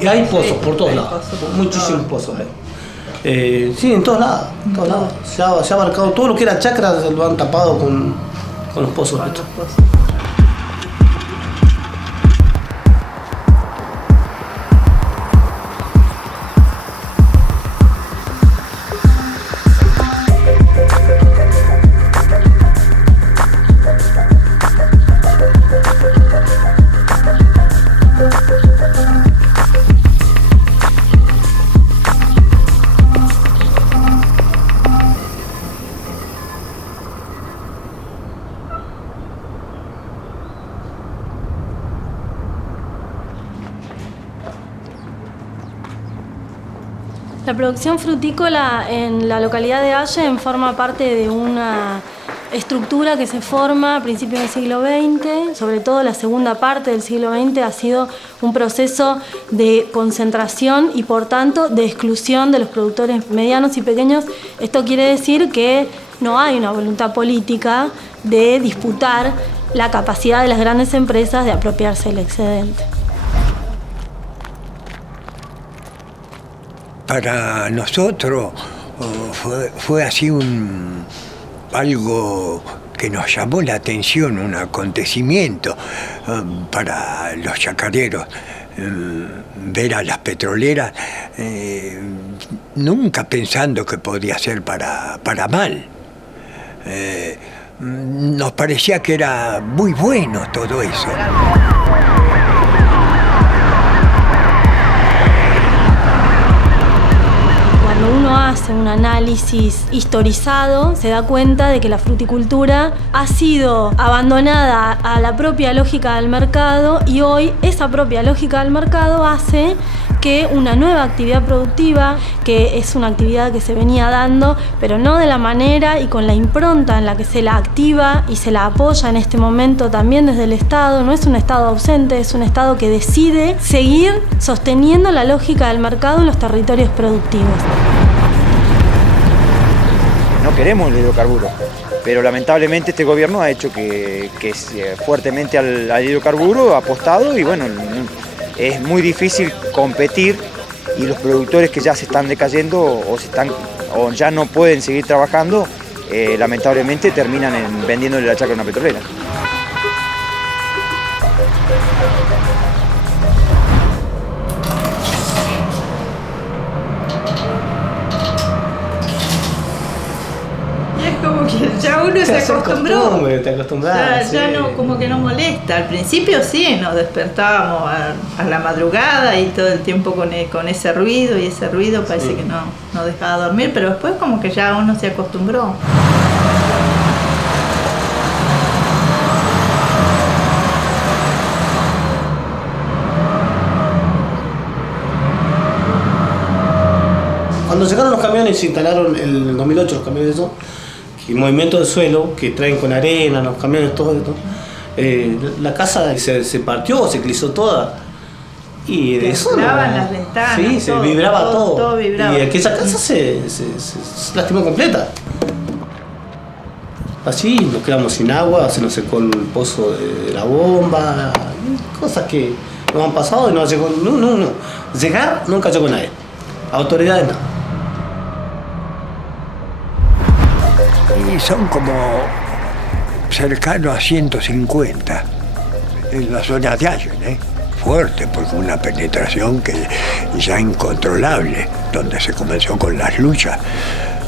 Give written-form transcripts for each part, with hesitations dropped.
Y hay pozos por todos lados, muchísimos pozos hay. Sí, en todos lados, Se ha abarcado todo lo que era chacra, lo han tapado con los pozos. La producción frutícola en la localidad de Allen forma parte de una estructura que se forma a principios del siglo XX, sobre todo la segunda parte del siglo XX ha sido un proceso de concentración y por tanto de exclusión de los productores medianos y pequeños. Esto quiere decir que no hay una voluntad política de disputar la capacidad de las grandes empresas de apropiarse del excedente. Para nosotros fue así algo que nos llamó la atención, un acontecimiento para los chacareros. Ver a las petroleras, nunca pensando que podía ser para mal. Nos parecía que era muy bueno todo eso. Hace un análisis historizado, se da cuenta de que la fruticultura ha sido abandonada a la propia lógica del mercado y hoy esa propia lógica del mercado hace que una nueva actividad productiva, que es una actividad que se venía dando, pero no de la manera y con la impronta en la que se la activa y se la apoya en este momento también desde el Estado. No es un Estado ausente, es un Estado que decide seguir sosteniendo la lógica del mercado en los territorios productivos. No queremos el hidrocarburo, pero lamentablemente este gobierno ha hecho que fuertemente al hidrocarburo ha apostado y bueno, es muy difícil competir y los productores que ya se están decayendo o ya no pueden seguir trabajando, lamentablemente terminan vendiéndole la chacra a una petrolera. Ya uno se acostumbró. Te acostumbras. Ya no, como que no molesta. Al principio sí, nos despertábamos a la madrugada y todo el tiempo con ese ruido y ese ruido parece que no dejaba dormir, pero después como que ya uno se acostumbró. Cuando llegaron los camiones y se instalaron en el 2008 los camiones esos, y movimiento del suelo que traen con arena, los camiones, todo esto, la casa se partió, se clisó toda. Y de eso las ventanas. Sí, se vibraba todo. Todo vibraba. Y aquella casa se lastimó completa. Así nos quedamos sin agua, se nos secó el pozo de la bomba, cosas que nos han pasado y no llegó. No. Llegar nunca llegó nadie. Autoridades no. Y son como cercanos a 150 en la zona de Allen, fuerte, porque una penetración que ya incontrolable, donde se comenzó con las luchas,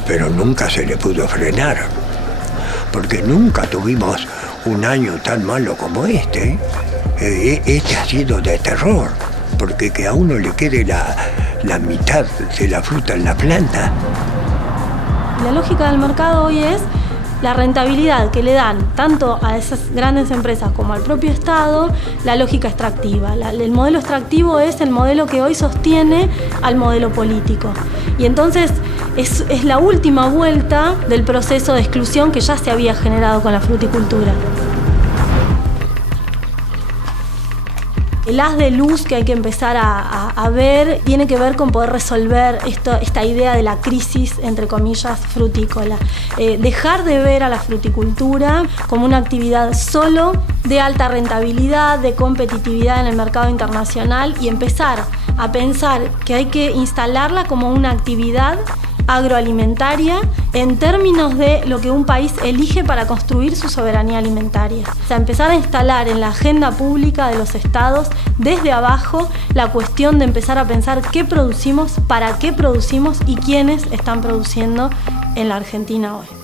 pero nunca se le pudo frenar, porque nunca tuvimos un año tan malo como este. Este ha sido de terror, porque que a uno le quede la mitad de la fruta en la planta. La lógica del mercado hoy es la rentabilidad que le dan tanto a esas grandes empresas como al propio Estado, la lógica extractiva. El modelo extractivo es el modelo que hoy sostiene al modelo político. Y entonces es la última vuelta del proceso de exclusión que ya se había generado con la fruticultura. el haz de luz que hay que empezar a ver tiene que ver con poder resolver esta idea de la crisis, entre comillas, frutícola. Dejar de ver a la fruticultura como una actividad solo de alta rentabilidad, de competitividad en el mercado internacional y empezar a pensar que hay que instalarla como una actividad agroalimentaria en términos de lo que un país elige para construir su soberanía alimentaria. O sea, empezar a instalar en la agenda pública de los estados desde abajo la cuestión de empezar a pensar qué producimos, para qué producimos y quiénes están produciendo en la Argentina hoy.